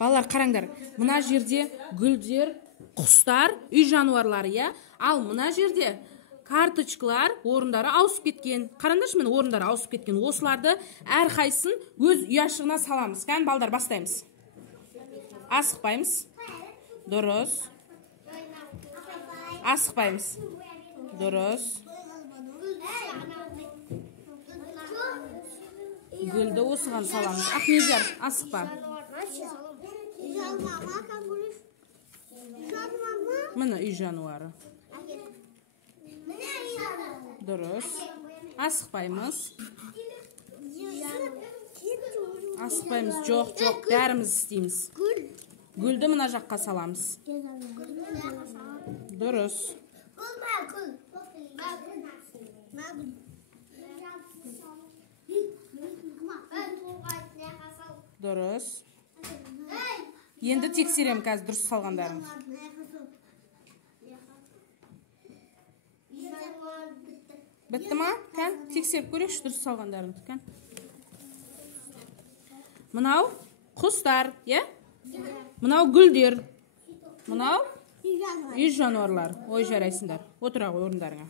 Балалар, қараңдар. Мына жерде гүлдер, құстар, үй жануарлары, я? Ал мына жерде карточкалар орындары ауысып кеткен. Қараңдаршы, мен орындары ауысып кеткен. Осыларды әрқайсысын өз ұяшығына саламыз. Кән, балдар, бастаймыз. Асықпаймыз. Дұрыс. Асықпаймыз. Дұрыс. Гүлді осыған саламыз. Ақнезер, асықпа. Мына үй жануары. Дұрыс. Асықпаймыз. Асықпаймыз. Жоқ, бәріміз істейміз. Гүлді мына жаққа саламыз. Дұрыс. Дұрыс. Енді тексерем қазір дұрыс салғандарың. Бітті ма? Кән, тексеріп көрекші дұрыс салғандарың. Кән. Мынау құстар, е? Мынау гүлдер. Мынау үй жануарлар. Ой, жарайсыңдар. Отыра ғой орындарыңа.